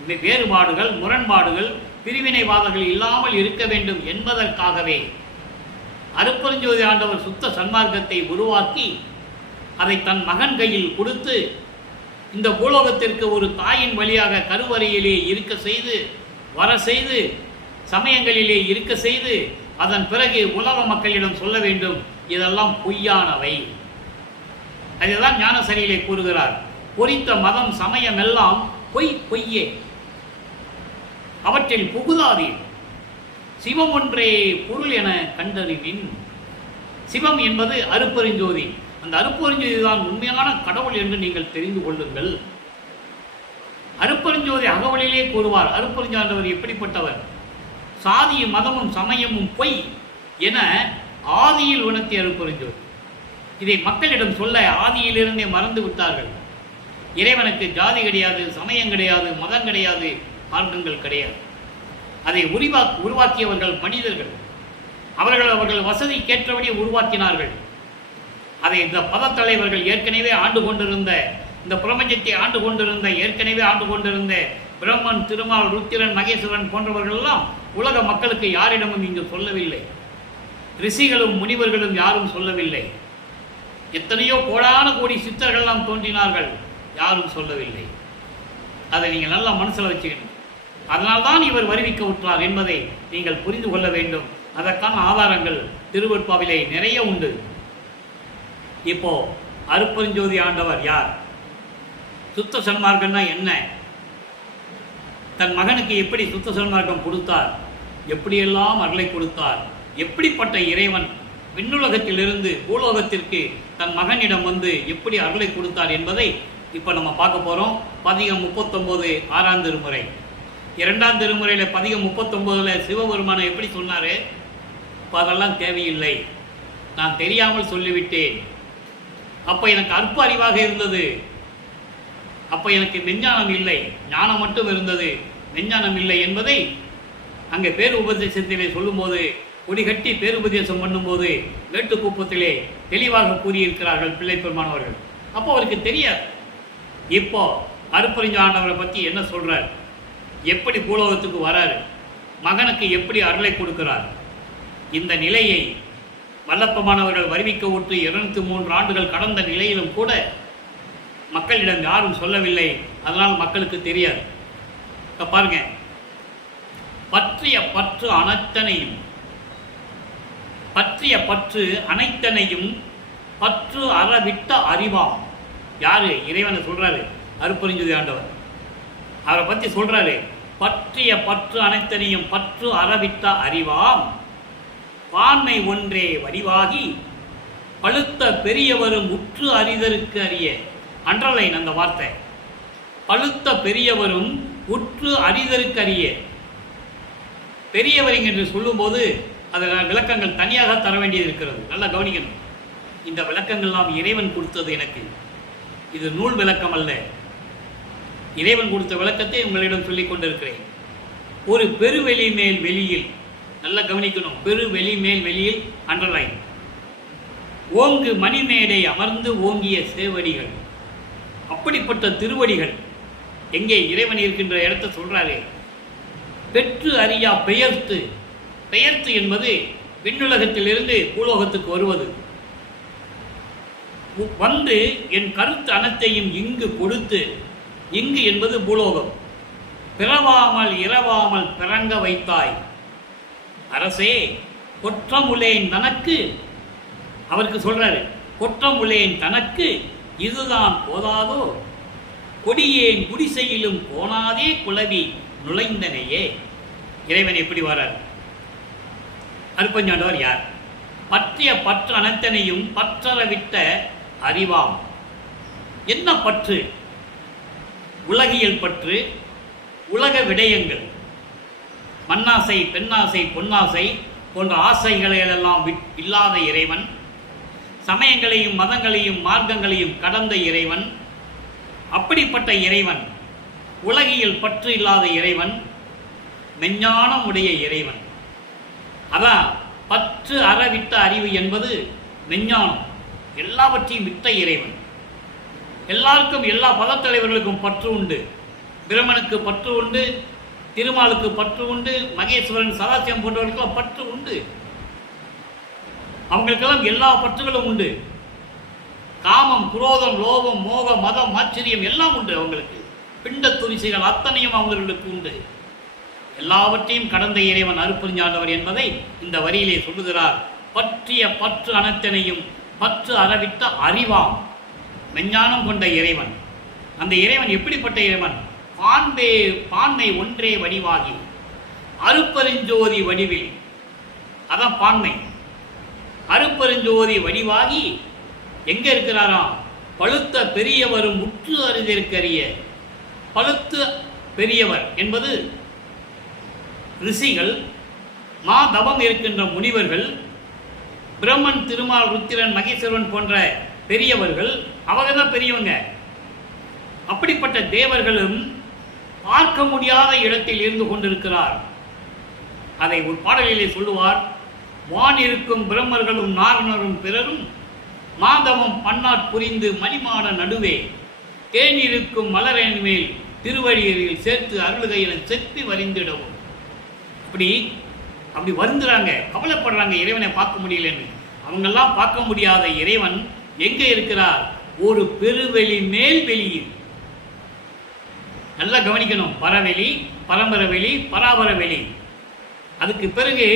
இந்த வேறுபாடுகள் முரண்பாடுகள் பிரிவினைவாதங்கள் இல்லாமல் இருக்க வேண்டும் என்பதற்காகவே அருட்பெருஞ்சோதி ஆண்டவர் சுத்த சன்மார்க்கத்தை உருவாக்கி அதை தன் மகன் கையில் கொடுத்து இந்த பூலோகத்திற்கு ஒரு தாயின் வழியாக கருவறையிலே இருக்க செய்து வர செய்து சமயங்களிலே இருக்க செய்து அதன் பிறகு உலக மக்களிடம் சொல்ல வேண்டும், இதெல்லாம் பொய்யானவை. அதுதான் ஞானசரியிலே கூறுகிறார். பொறித்த மதம் சமயம் எல்லாம் பொய்யே, அவற்றில் புகுதாதீர், சிவம் ஒன்றே பொருள் என கண்டறிவின். சிவம் என்பது அருட்பெருஞ்சோதி. அந்த அருட்பெருஞ்சோதி தான் உண்மையான கடவுள் என்று நீங்கள் தெரிந்து கொள்ளுங்கள். அருட்பெருஞ்சோதி அகவலிலே கூறுவார். அருட்பெருஞ்சாண்டவர் எப்படிப்பட்டவர்? சாதியும் மதமும் சமயமும் பொய் என ஆதியில் உணர்த்திய அருட்பெருஞ்சோதி. இதை மக்களிடம் சொல்ல ஆதியிலிருந்தே மறந்து விட்டார்கள். இறைவனுக்கு ஜாதி கிடையாது, சமயம் கிடையாது, மதம் கிடையாது, மார்க்கங்கள் கிடையாது. அதை உருவாக்கியவர்கள் மனிதர்கள். அவர்கள் வசதிக்கேற்றபடி உருவாக்கினார்கள். அதை இந்த பதத்தலைவர்கள் ஏற்கனவே ஆண்டு கொண்டிருந்த, இந்த பிரபஞ்சத்தை ஆண்டு கொண்டிருந்த, ஏற்கனவே ஆண்டு கொண்டிருந்த பிரம்மன், திருமால், ருத்திரன், மகேஸ்வரன் போன்றவர்கள் எல்லாம் உலக மக்களுக்கு யாரிடமும் இங்கு சொல்லவில்லை. ரிஷிகளும் முனிவர்களும் யாரும் சொல்லவில்லை. எத்தனையோ கோடான கோடி சித்தர்கள்லாம் தோன்றினார்கள், யாரும் சொல்லவில்லை. அதை நீங்கள் நல்லா மனசில் வச்சுக்கணும். அதனால்தான் இவர் வருவிக்க உற்றார் என்பதை நீங்கள் புரிந்து கொள்ள வேண்டும். அதற்கான ஆதாரங்கள் திருவெட்பாவிலே நிறைய உண்டு. இப்போ அருட்பெருஞ்சோதி ஆண்டவர் யார்? சுத்த சன்மார்க்கம்னா என்ன? தன் மகனுக்கு எப்படி சுத்த சன்மார்க்கம் கொடுத்தார்? எப்படியெல்லாம் அருளை கொடுத்தார்? எப்படிப்பட்ட இறைவன் விண்ணுலகத்திலிருந்து பூலோகத்திற்கு தன் மகனிடம் வந்து எப்படி அருளை கொடுத்தார் என்பதை இப்போ நம்ம பார்க்க போகிறோம். பதிகம் 39 6ஆம் திருமுறை. 2ஆம் திருமுறையில் பதிகம் 39 சிவபெருமானை எப்படி சொன்னார்? இப்போ அதெல்லாம் தேவையில்லை, நான் தெரியாமல் சொல்லிவிட்டேன். அப்போ எனக்கு அற்ப அறிவாக இருந்தது, அப்போ எனக்கு மெஞ்ஞானம் இல்லை, ஞானம் மட்டும் இருந்தது, மெஞ்ஞானம் இல்லை என்பதை அங்கே பேருபதேசத்திலே சொல்லும்போது, கொடிகட்டி பேருபதேசம் பண்ணும்போது வேட்டுக்குப்பத்திலே தெளிவாக கூறியிருக்கிறார்கள் பிள்ளை பெருமானவர்கள். அப்போ அவருக்கு தெரியாது. இப்போ அருட்பெருஞ்சோதி ஆண்டவரை பற்றி என்ன சொல்கிறார், எப்படி பூலோகத்துக்கு வராரு, மகனுக்கு எப்படி அருளை கொடுக்கிறார், இந்த நிலையை வல்லப்பமானவர்கள் வருவிக்க விட்டு 203 ஆண்டுகள் கடந்த நிலையிலும் கூட மக்களிடம் யாரும் சொல்லவில்லை. அதனால் மக்களுக்கு தெரியாது. இப்போ பாருங்க, பற்றிய பற்று அனைத்தனையும் பற்று அறவிட்ட அறிவாம். யாரு? இறைவனை சொல்றாரு அருட்பெருஞ்சோதி ஆண்டவர். அவரை பற்றி சொல்றாரு, பற்றிய பற்று அனைத்தனையும் பற்று அறவிட்ட அறிவாம், பான்மை ஒன்றே வடிவாகி பழுத்த பெரியவரும் உற்று அறிதற்கு அறிய. அன்றலைன் அந்த வார்த்தை, பழுத்த பெரியவரும் உற்று அறிதற்கு அறிய. பெரியவரிங்க என்று சொல்லும்போது அதில் விளக்கங்கள் தனியாக தர வேண்டியது இருக்கிறது. நல்லா கவனிக்கணும். இந்த விளக்கங்கள்லாம் இறைவன் கொடுத்தது எனக்கு. இது நூல் விளக்கம் அல்ல. இறைவன் கொடுத்த விளக்கத்தை உங்களிடம் சொல்லிக் கொண்டிருக்கிறேன். ஒரு பெருவெளி மேல் வெளியில், நல்லா கவனிக்கணும். பெரு வெளி மேல் வெளியில் அண்டர்லைன். ஓங்கு மணிமேடை அமர்ந்து ஓங்கிய சேவடிகள். அப்படிப்பட்ட திருவடிகள். எங்கே இறைவன் இருக்கின்ற இடத்தை சொல்றாரு. பெற்று அறியா பெயர்த்து. பெயர்த்து என்பது விண்ணுலகத்திலிருந்து பூலோகத்துக்கு வருவது. வந்து என் கருத்து அனைத்தையும் இங்கு கொடுத்து. இங்கு என்பது பூலோகம். பிறவாமல் இரவாமல் பிறங்க வைத்தாய் அரசே, கொற்றமுலேன் தனக்கு. அவருக்கு சொல்றாரு, கொற்றமுலேன் தனக்கு இதுதான் போதாதோ, கொடியேன் குடிசையிலும் போனாதே குலவி நுழைந்தனையே. இறைவன் எப்படி வரார்? அருப்பஞ்சாண்டவர் யார்? பற்றிய பற்று அனைத்தனையும் பற்றற விட்ட அறிவாம். என்ன பற்று? உலகியல் பற்று, உலக விடயங்கள், மண்ணாசை, பெண்ணாசை, பொன்னாசை போன்ற ஆசைகளையெல்லாம் இல்லாத இறைவன். சமயங்களையும் மதங்களையும் மார்க்கங்களையும் கடந்த இறைவன். அப்படிப்பட்ட இறைவன், உலகியல் பற்று இல்லாத இறைவன், மெஞ்ஞானம் உடைய இறைவன். அதான் பற்று அறவிட்ட அறிவு என்பது மெஞ்ஞானம். எல்லாவற்றையும் விட்ட இறைவன். எல்லாருக்கும், எல்லா பதத்தலைவர்களுக்கும் பற்று உண்டு. பிரமனுக்கு பற்று உண்டு, திருமாலுக்கு பற்று உண்டு, மகேஸ்வரன், சதாசிவம் போன்றவர்களுக்கெல்லாம் பற்று உண்டு. அவங்களுக்கெல்லாம் எல்லா பற்றுகளும் உண்டு. காமம், குரோதம், லோபம், மோகம், மதம், ஆச்சரியம் எல்லாம் உண்டு அவங்களுக்கு. பிண்ட துரிசிகள் அத்தனையும் அவங்களுக்கு உண்டு. எல்லாவற்றையும் கடந்த இறைவன் அருப்பெருஞ்சாண்டவர் என்பதை இந்த வரியிலே சொல்லுகிறார். பற்றிய பற்று அனைத்தனையும் பற்று அறவிட்ட அறிவாம். மெஞ்ஞானம் கொண்ட இறைவன். அந்த இறைவன் எப்படிப்பட்ட இறைவன்? பான்மை ஒன்றே வடிவாகி அருப்பெருஞ்சோதி வடிவில். அதான் பான்மை. அருப்பெருஞ்சோதி வடிவாகி எங்க இருக்கிறாராம்? பழுத்த பெரியவரும் முற்று அறிதற்கரிய. பழுத்த பெரியவர் என்பது ரிஷிகள், மாதவம் இருக்கின்ற முனிவர்கள், பிரம்மன், திருமால், ருத்திரன், மகேஸ்வரன் போன்ற பெரியவர்கள். அவங்க தான் பெரியவங்க. அப்படிப்பட்ட தேவர்களும் பார்க்க முடியாத இடத்தில் இருந்து கொண்டிருக்கிறார். அதை ஒரு பாடலிலே சொல்லுவார். வான் இருக்கும் பிரம்மர்களும் நாரணரும் பிறரும் மாதவம் பன்னாட் புரிந்து மணிமான நடுவே தேன் இருக்கும் மலரின் மேல் திருவழியில் சேர்த்து அருளுகையில செப்பி வரிந்திடவும். அப்படி வருந்துறாங்க, கவலைப்படுறாங்க இறைவனை பார்க்க முடியலன்னு. அவங்கெல்லாம் பார்க்க முடியாத இறைவன் எங்கே இருக்கிறார்? ஒரு பெருவெளி மேல் வெளியில். நல்லா கவனிக்கணும். பரவெளி, பரம்பரவெளி, பராபரவெளி. அதுக்கு பிறகு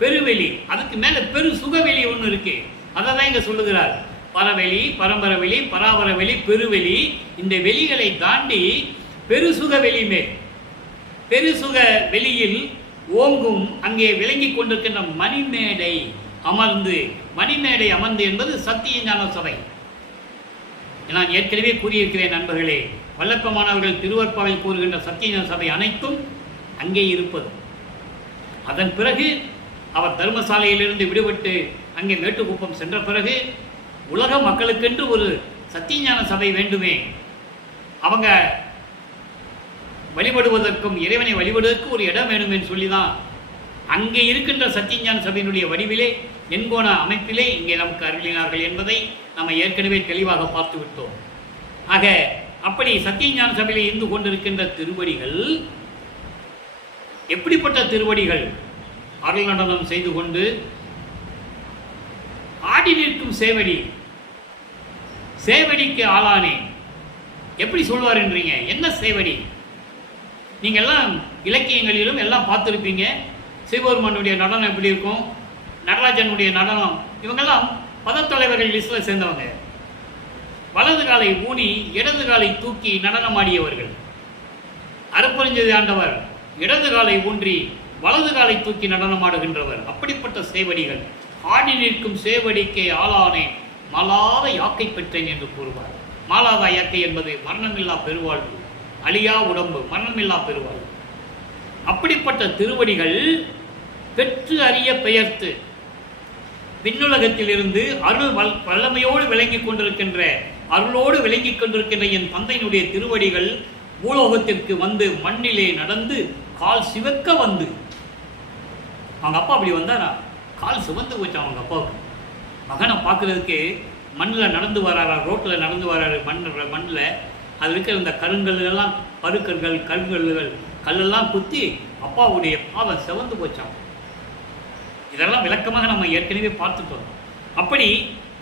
பெருவெளி, அதுக்கு மேல பெரு சுகவெளி ஒன்று இருக்கு. அதை தான் இங்க சொல்லுகிறார். பரவெளி, பரம்பரவெளி, பராபரவெளி, பெருவெளி. இந்த வெளிகளை தாண்டி பெருசுக வெளி மேல், பெருசுக வெளியில் ஓங்கும் அங்கே விளங்கி கொண்டிருக்கின்ற மணிமேடை அமர்ந்து. மணிமேடை அமர்ந்து என்பது சத்திய ஞான சபை. நான் ஏற்கனவே கூறியிருக்கிறேன் நண்பர்களே, வல்லப்பமானவர்கள் திருவற்பாவில் கூறுகின்ற சத்திய ஞான சபை அனைத்தும் அங்கே இருப்பது. அதன் பிறகு அவர் தர்மசாலையிலிருந்து விடுபட்டு அங்கே மேட்டுக்குப்பம் சென்ற பிறகு உலக மக்களுக்கென்று ஒரு சத்தியஞான சபை வேண்டுமே, அவங்க வழிபடுவதற்கும் இறைவனை வழிபடுவதற்கு ஒரு இடம் வேணுமென்னு சொல்லி தான் அங்கே இருக்கின்ற சத்தியஞான சபையினுடைய வடிவிலே, எண்கோண அமைப்பிலே இங்கே நமக்கு அருளினார்கள் என்பதை நம்ம ஏற்கனவே தெளிவாக பார்த்து விட்டோம். ஆக அப்படி சத்தியஞான சபையிலே இருந்து கொண்டிருக்கின்ற திருவடிகள் எப்படிப்பட்ட திருவடிகள்? அருள் நடனம் செய்து கொண்டு ஆடி நிற்கும் சேவடி. சேவடிக்கு ஆளானேன் எப்படி சொல்வார் என்றீங்க? என்ன சேவடி? நீங்க எல்லாம் இலக்கியங்களிலும் எல்லாம் பார்த்துருப்பீங்க. சிவபெருமானுடைய நடனம் எப்படி இருக்கும், நடராஜனுடைய நடனம். இவங்கெல்லாம் பதத்தலைவர்கள் லிஸ்ட்ல சேர்ந்தவங்க. வலது காலை ஊனி இடது காலை தூக்கி நடனமாடியவர்கள். அருப்பெருஞ்சோதி ஆண்டவர் இடது காலை ஊன்றி வலது காலை தூக்கி நடனமாடுகின்றவர். அப்படிப்பட்ட சேவடிகள். ஆடி நிற்கும் சேவடிக்கே ஆளானே மாலாத யாக்கை பெற்றேன் என்று கூறுவார். மாலாத யாக்கை என்பது மரணமில்லா பெருவாழ்வு, அழியா உடம்பு, மரணமில்லா பெருவாழ்வு. அப்படிப்பட்ட திருவடிகள் பெற்று அறிய பெயர்த்து விண்ணுலகத்திலிருந்து அருள் வல்லமையோடு விளங்கி கொண்டிருக்கின்ற, அருளோடு விளங்கி கொண்டிருக்கின்ற என் தந்தையினுடைய திருவடிகள் பூலோகத்திற்கு வந்து மண்ணிலே நடந்து கால் சிவக்க வந்து அவங்க அப்பா அப்படி வந்தாரா, கால் சிவந்து போச்சான் அவங்க அப்பாவுக்கு. மகனை பார்க்குறதுக்கு மண்ணில் நடந்து வராரா, ரோட்டில் நடந்து வராரு, மண்ணில் அது இருக்கிற இந்த கருங்கல்லாம், பருக்கர்கள், கருங்கல்கள், கல்லெல்லாம் குத்தி அப்பாவுடைய பாதம் சிவந்து போச்சான். இதெல்லாம் விளக்கமாக நம்ம ஏற்கனவே பார்த்துட்டோம். அப்படி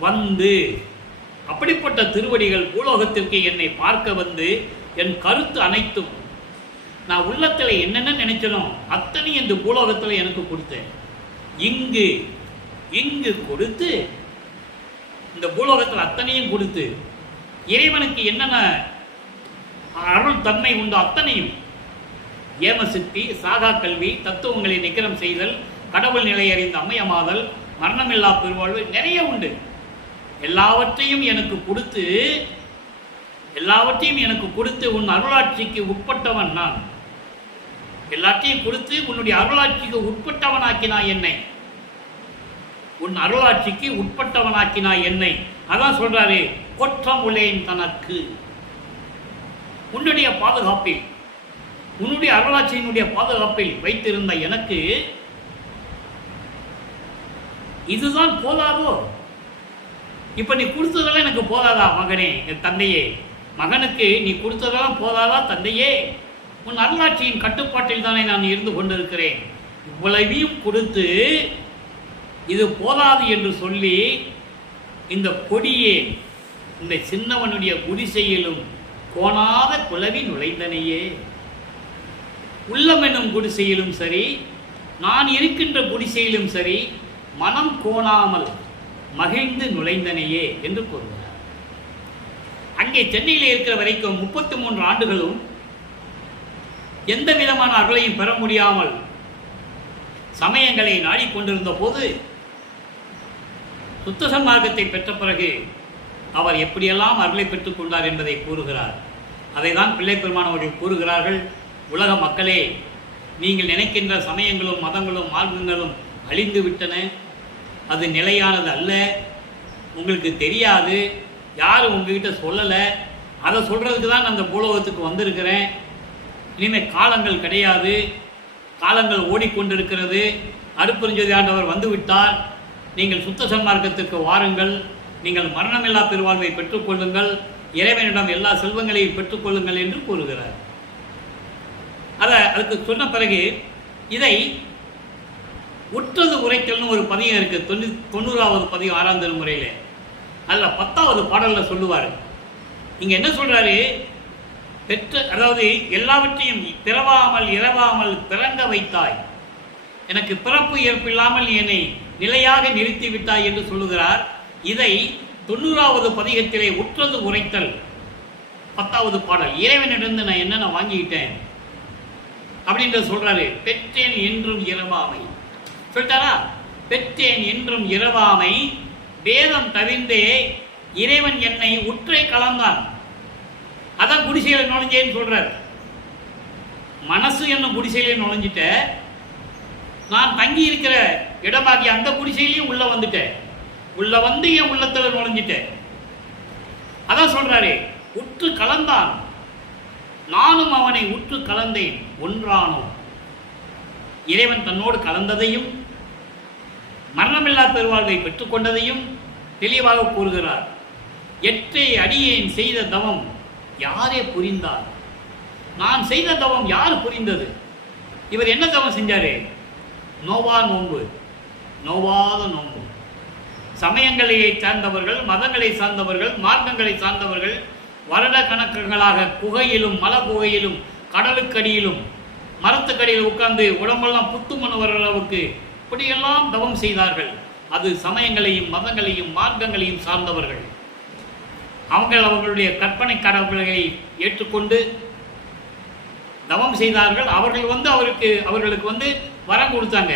வந்து அப்படிப்பட்ட திருவடிகள் பூலோகத்திற்கு என்னை பார்க்க வந்து என் கருத்து அனைத்தும் நான் உள்ளத்தில் என்னென்ன நினைச்சனோ அத்தனையும் இந்த பூலோகத்தில் எனக்கு கொடுத்தேன். இங்கு இங்கு கொடுத்து இந்த பூலோகத்தில் அத்தனையும் கொடுத்து இறைவனுக்கு என்னென்ன அருள் தன்மை உண்டோ அத்தனையும் ஏமசக்தி, சாகா கல்வி, தத்துவங்களை நிகரம் செய்தல், கடவுள் நிலை அறிந்த அம்மையமாதல், மரணமில்லா பெருவாழ்வு நிறைய உண்டு. எல்லாவற்றையும் எனக்கு கொடுத்து உன் அருளாட்சிக்கு உட்பட்டவன் நான். எல்லாத்தையும் கொடுத்து உன்னுடைய அருளாட்சிக்கு உட்பட்டவனாக்கினாய் என்னை. உன் அருளாட்சிக்கு உட்பட்டவனாக்கினாய் என்னை. அதான் சொல்றாரு, கொற்றம் உலேன் தனக்கு. உன்னுடைய பாதுகாப்பில், உன்னுடைய அருளாட்சியினுடைய பாதுகாப்பில் வைத்திருந்த எனக்கு இதுதான் போதாதோ? இப்ப நீ கொடுத்ததெல்லாம் எனக்கு போதாதா மகனே, என் தந்தையே? மகனுக்கு நீ கொடுத்ததெல்லாம் போதாதா தந்தையே? உன் அருளாட்சியின் கட்டுப்பாட்டில் தானே நான் இருந்து கொண்டிருக்கிறேன். இவ்வளவையும் கொடுத்து இது போதாது என்று சொல்லி இந்த கொடியே இந்த சின்னவனுடைய குடிசையிலும் கோணாத குலவி நுழைந்தனையே. உள்ளம் என்னும் குடிசையிலும் சரி, நான் இருக்கின்ற குடிசையிலும் சரி, மனம் கோணாமல் மகிழ்ந்து நுழைந்தனையே என்று கூறுகிறார். அங்கே சென்னையில் இருக்கிற வரைக்கும் 33 ஆண்டுகளும் எந்த விதமான அருளையும் பெற முடியாமல் சமயங்களை நாடிக்கொண்டிருந்த போது சுத்த சன்மார்க்கத்தை பெற்ற பிறகு அவர் எப்படியெல்லாம் அருளை பெற்றுக் கொண்டார் என்பதை கூறுகிறார். அதைதான் பிள்ளை பெருமான் அவர்கள் கூறுகிறார்கள். உலக மக்களே, நீங்கள் நினைக்கின்ற சமயங்களும் மதங்களும் மார்க்கங்களும் அழிந்து விட்டன. அது நிலையானது அல்ல. உங்களுக்கு தெரியாது, யாரும் உங்ககிட்ட சொல்லலை. அதை சொல்கிறதுக்கு தான் நான் அந்த பூலோகத்துக்கு வந்திருக்கிறேன். இனிமேல் காலங்கள் கிடையாது, காலங்கள் ஓடிக்கொண்டிருக்கிறது. அருட்பெருஞ்சோதி ஆண்டவர் வந்துவிட்டார். நீங்கள் சுத்த சன்மார்க்கத்திற்கு வாருங்கள், நீங்கள் மரணமில்லா பெருவாழ்வை பெற்றுக்கொள்ளுங்கள், இறைவனிடம் எல்லா செல்வங்களையும் பெற்றுக்கொள்ளுங்கள் என்று கூறுகிறார். அதுக்கு சொன்ன பிறகு இதை உற்றது உரைக்கல்னு ஒரு பதியம் இருக்கு, 90வது பதியம் 6ஆம் திருமுறையில். அதில் 10வது பாடலில் சொல்லுவார். இங்கே என்ன சொல்றாரு? அதாவது எல்லாவற்றையும் பிறவாமல் இரவாமல் பிறங்க வைத்தாய், எனக்கு பிறப்பு ஏற்பில்லாமல் என்னை நிலையாக நிறுத்தி விட்டாய் என்று சொல்லுகிறார். இதை 90வது பதிகத்திலே உற்றது உரைத்தல் 10வது பாடல். இறைவனிடந்து நான் என்னென்ன வாங்கிக்கிட்டேன் அப்படின்ற சொல்றாரு. பெற்றேன் என்றும் இரவாமை சொல்லிட்டாரா? பெற்றேன் என்றும் இரவாமை வேதம் தவிர்ந்தே இறைவன் என்னை உற்றை கலந்தான். அதான் குடிசையில நுழைஞ்சேன்னு சொல்றாரு. மனசு என்னும் குடிசையிலே நுழைஞ்சிட்ட, நான் தங்கி இருக்கிற இடமாகி அந்த குடிசையிலையும் உள்ள வந்துட்டேன். உள்ள வந்து என் உள்ளத்துல நுழைஞ்சிட்டேன். அதான் சொல்றாரு, உற்று கலந்தான், நானும் அவனை உற்று கலந்தேன் ஒன்றானோம். இறைவன் தன்னோடு கலந்ததையும் மரணமில்லா பெருவாழ்வை பெற்றுக்கொண்டதையும் தெளிவாக கூறுகிறார். எற்றை அடியேன் செய்த தவம் யாரே புரிந்தார்? நான் செய்த தவம் யார் புரிந்தது? இவர் என்ன தவம் செஞ்சாரு? நோவா நோன்பு, நோவாத நோன்பு. சமயங்களை சார்ந்தவர்கள், மதங்களை சார்ந்தவர்கள், மார்க்கங்களை சார்ந்தவர்கள் வருட கணக்குகளாக குகையிலும் மல குகையிலும் கடலுக்கடியிலும் மரத்துக்கடியில் உட்கார்ந்து உடம்பெல்லாம் புத்துமணு வர அளவுக்கு இப்படியெல்லாம் தவம் செய்தார்கள். அது சமயங்களையும் மதங்களையும் மார்க்கங்களையும் சார்ந்தவர்கள். அவர்களுடைய கற்பனை கடவுள்களை ஏற்றுக்கொண்டு தவம் செய்தார்கள். அவர்களுக்கு வரம் கொடுத்தாங்க.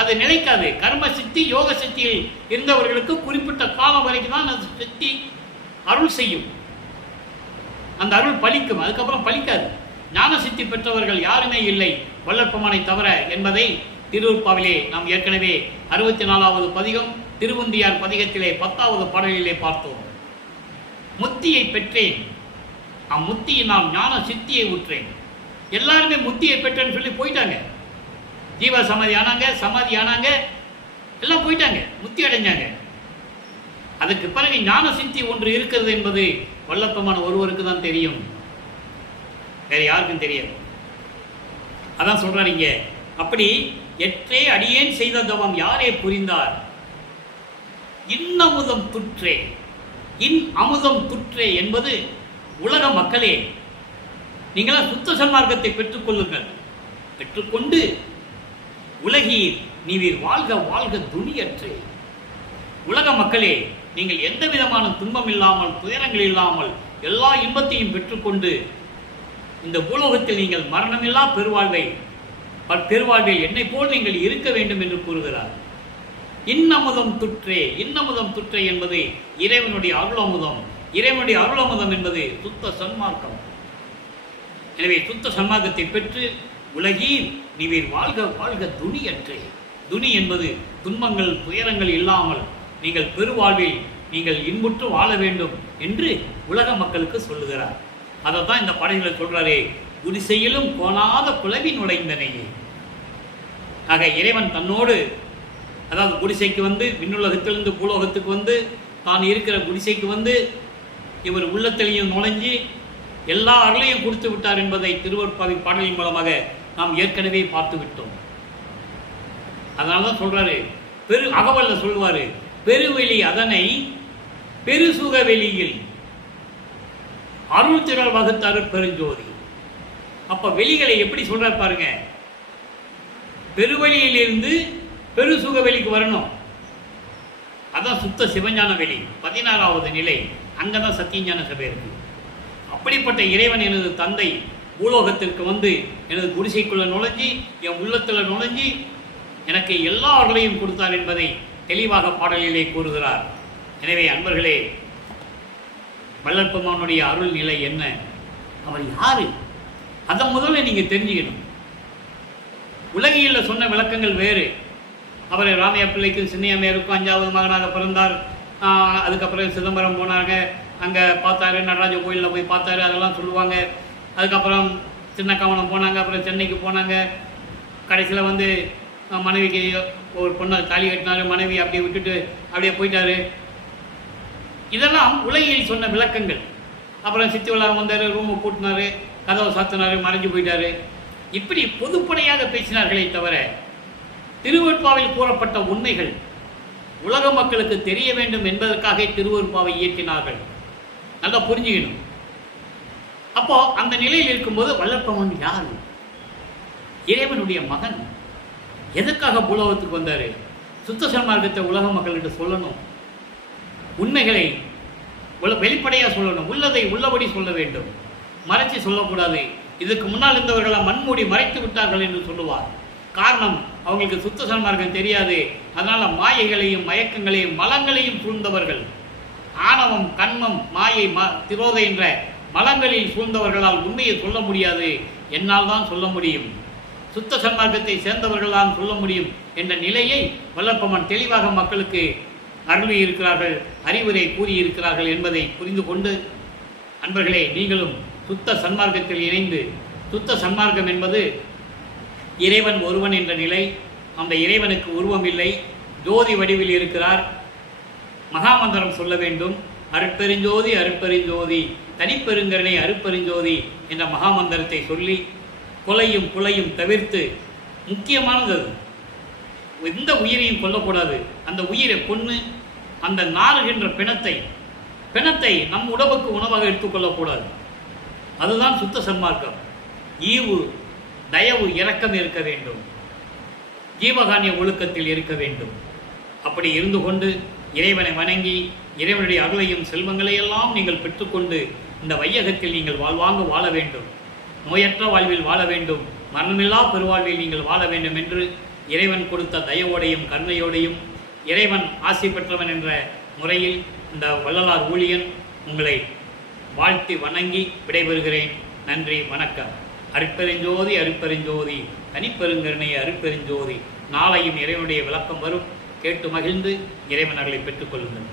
அது நிலைக்காது. கர்ம சித்தி யோக சித்தியில் இருந்தவர்களுக்கு குறிப்பிட்ட காலம் வரைக்கும் தான் அந்த சித்தி அருள் செய்யும், அந்த அருள் பலிக்கும். அதுக்கப்புறம் பலிக்காது. ஞான சித்தி பெற்றவர்கள் யாருமே இல்லை வல்லற்பமானை தவிர என்பதை திருவுற்பாவிலே நாம் ஏற்கனவே 64வது பதிகம் திருவந்தியார் பதிகத்திலே 10வது பாடலிலே பார்த்தோம். முத்தியை பெற்றேன், அம்முத்தியினால் ஞான சித்தியை உற்றேன். எல்லாருமே முத்தியை பெற்றேன்னு சொல்லி போயிட்டாங்க. ஜீவ சமாதி ஆனாங்க, சமாதி ஆனாங்க, எல்லாம் போயிட்டாங்க, முக்தி அடைஞ்சாங்க. அதுக்கு பிறகு ஞான சித்தி ஒன்று இருக்கிறது என்பது வல்லப்பமான ஒருவருக்கு தான் தெரியும், வேற யாருக்கும் தெரியாது. அதான் சொல்றாரு இங்க. அப்படி எற்றே அடியேன் செய்த தவம் யாரே புரிந்தார், இன்னமுதம் துற்றே, இன் அமுதம் துற்றே என்பது உலக மக்களே, நீங்களாம் சுத்த சன்மார்க்கத்தை பெற்றுக்கொள்ளுங்கள். பெற்றுக்கொண்டு உலகீர் நீவீர் வாழ்க வாழ்க துணியற்றே. உலக மக்களே, நீங்கள் எந்த விதமான துன்பம் இல்லாமல், துயரங்கள் இல்லாமல் எல்லா இன்பத்தையும் பெற்றுக்கொண்டு இந்த பூலோகத்தில் நீங்கள் மரணமில்லா பெருவாழ்வில் என்னை போல் நீங்கள் இருக்க வேண்டும் என்று கூறுகிறார். இன்னமுதம் துற்றே, இன்னமுதம் துற்றே என்பது இறைவனுடைய அருளமுதம். இறைவனுடைய அருளமுதம் என்பது சுத்த சன்மார்க்கம். எனவே சுத்த சன்மார்க்கத்தை பெற்று உலகீர் நீவீர் வாழ்க வாழ்க துணியற்றே. துணி என்பது துன்பங்கள் துயரங்கள் இல்லாமல் நீங்கள் பெருவாழ்வில் நீங்கள் இன்புற்று வாழ வேண்டும் என்று உலக மக்களுக்கு சொல்லுகிறார். அதை தான் இந்த பாடல்களை சொல்றாரே, குடிசையிலும் கோணாத குலவி நுழைந்தனையே. ஆக இறைவன் தன்னோடு, அதாவது குடிசைக்கு வந்து விண்ணுலகத்திலிருந்து பூலோகத்துக்கு வந்து தான் இருக்கிற குடிசைக்கு வந்து இவர் உள்ளத்திலையும் நுழைஞ்சி எல்லா அருளையும் கொடுத்து விட்டார் என்பதை திருவருட்பாவின் பாடலின் மூலமாக நாம் ஏற்கனவே பார்த்து விட்டோம். அதனால தான் சொல்றாரு, அகவல்ல சொல்வாரு, பெருவெளி அதனை பெருசுக வெளியில் அருள் திரள் வகுத்தாரு பெருஞ்சோதி. அப்ப வெளிகளை எப்படி சொல்ற பாருங்க, பெருவெளியிலிருந்து பெருசுக வெளிக்கு வரணும். அதான் சுத்த சிவஞான வெளி, 16வது நிலை. அங்கதான் சத்தியஞான சபை இருக்கு. அப்படிப்பட்ட இறைவன் எனது தந்தை பூலோகத்திற்கு வந்து எனது குடிசைக்குள்ள நுழைஞ்சி என் உள்ளத்தில் நுழைஞ்சி எனக்கு எல்லா அருளையும் கொடுத்தார் என்பதை தெளிவாக பாடலிலே கூறுகிறார். எனவே அன்பர்களே, வல்லற்பெருமானுடைய அருள் நிலை என்ன, அவர் யாரு, அதை முதல்ல நீங்க தெரிஞ்சுக்கணும். உலகியல்ல சொன்ன விளக்கங்கள் வேறு. அவர் ராமையா பிள்ளைக்கும் சின்னையம்மையாருக்கும் 5வது மகனாக பிறந்தார். அதுக்கப்புறம் சிதம்பரம் போனாங்க, அங்கே பார்த்தாரு, நடராஜ கோயிலில் போய் பார்த்தாரு, அதெல்லாம் சொல்லுவாங்க. அதுக்கப்புறம் சின்னக்காவனம் போனாங்க, அப்புறம் சென்னைக்கு போனாங்க. கடைசியில் வந்து மனைவிக்கு ஒரு பொண்ணை தாலி கட்டினாரு, மனைவி அப்படியே விட்டுட்டு அப்படியே போயிட்டாரு. இதெல்லாம் உலகில் சொன்ன விளக்கங்கள். அப்புறம் சித்தி வளாகம் வந்தார், ரூமை கூட்டினாரு, கதவை சாத்தினாரு, மறைஞ்சு போயிட்டாரு. இப்படி பொதுப்படையாக பேசினார்களே தவிர திருவருட்பாவில் கூறப்பட்ட உண்மைகள் உலக மக்களுக்கு தெரிய வேண்டும் என்பதற்காக திருவருட்பாவை இயற்றினார்கள். நல்லா புரிஞ்சுக்கணும். அப்போ அந்த நிலையில் இருக்கும்போது வல்லற்பெருமான் யார்? இறைவனுடைய மகன். எதற்காக பூலோகத்துக்கு வந்தாரு? சுத்த சன்மார்க்கத்தை உலக மக்கள்கிட்ட சொல்லணும், உண்மைகளை வெளிப்படையாக சொல்லணும், உள்ளதை உள்ளபடி சொல்ல வேண்டும், மறைச்சி சொல்லக்கூடாது. இதுக்கு முன்னால் இருந்தவர்களை மண்மூடி மறைத்து விட்டார்கள் என்று சொல்லுவார். காரணம், அவங்களுக்கு சுத்த சன்மார்க்கம் தெரியாது. அதனால மாயைகளையும் மயக்கங்களையும் மலங்களையும் சூழ்ந்தவர்கள், ஆணவம் கண்மம் மாயை திரோதை என்ற மலங்களில் சூழ்ந்தவர்களால் உண்மையை சொல்ல முடியாது. என்னால் தான் சொல்ல முடியும், சுத்த சன்மார்க்கத்தை சேர்ந்தவர்களால் சொல்ல முடியும் என்ற நிலையை வல்லற்பெருமான் தெளிவாக மக்களுக்கு அருளி இருக்கிறார்கள், அறிவுரை கூறியிருக்கிறார்கள் என்பதை புரிந்து கொண்டு, அன்பர்களே, நீங்களும் சுத்த சன்மார்க்கத்தில் இணைந்து, சுத்த சன்மார்க்கம் என்பது இறைவன் ஒருவன் என்ற நிலை. அந்த இறைவனுக்கு உருவம் இல்லை, ஜோதி வடிவில் இருக்கிறார். மகாமந்திரம் சொல்ல வேண்டும். அருட்பெருஞ்சோதி அருட்பெருஞ்சோதி தனிப்பெருங்கருணை அருட்பெருஞ்சோதி என்ற மகாமந்திரத்தை சொல்லி கொலையும் குலையும் தவிர்த்து, முக்கியமானது எந்த உயிரையும் கொல்லக்கூடாது. அந்த உயிரை கொன்று அந்த நாறுகின்ற பிணத்தை நம் உடம்புக்கு உணவாக எடுத்துக்கொள்ளக்கூடாது. அதுதான் சுத்த சன்மார்க்கம். ஈவு, தயவு, இரக்கம் இருக்க வேண்டும், ஜீவகானிய ஒழுக்கத்தில் இருக்க வேண்டும். அப்படி இருந்து கொண்டு இறைவனை வணங்கி இறைவனுடைய அருளையும் செல்வங்களையெல்லாம் நீங்கள் பெற்றுக்கொண்டு இந்த வையகத்தில் நீங்கள் வாழ்வாங்க வாழ வேண்டும், நோயற்ற வாழ்வில் வாழ வேண்டும், மரணமில்லா பெருவாழ்வில் நீங்கள் வாழ வேண்டும் என்று இறைவன் கொடுத்த தயவோடையும் கருணையோடையும் இறைவன் ஆசி பெற்றவன் என்ற முறையில் இந்த வள்ளலார் ஊழியன் உங்களை வாழ்த்தி வணங்கி விடைபெறுகிறேன். நன்றி, வணக்கம். அருட்பெருஞ்சோதி அருட்பெருஞ்சோதி தனிப்பெருங்கருணை அருட்பெருஞ்சோதி. நாளையும் இறைவனுடைய விளக்கம் வரும். கேட்டு மகிழ்ந்து இறைவன் அருளை பெற்றுக்கொள்ளுங்கள்.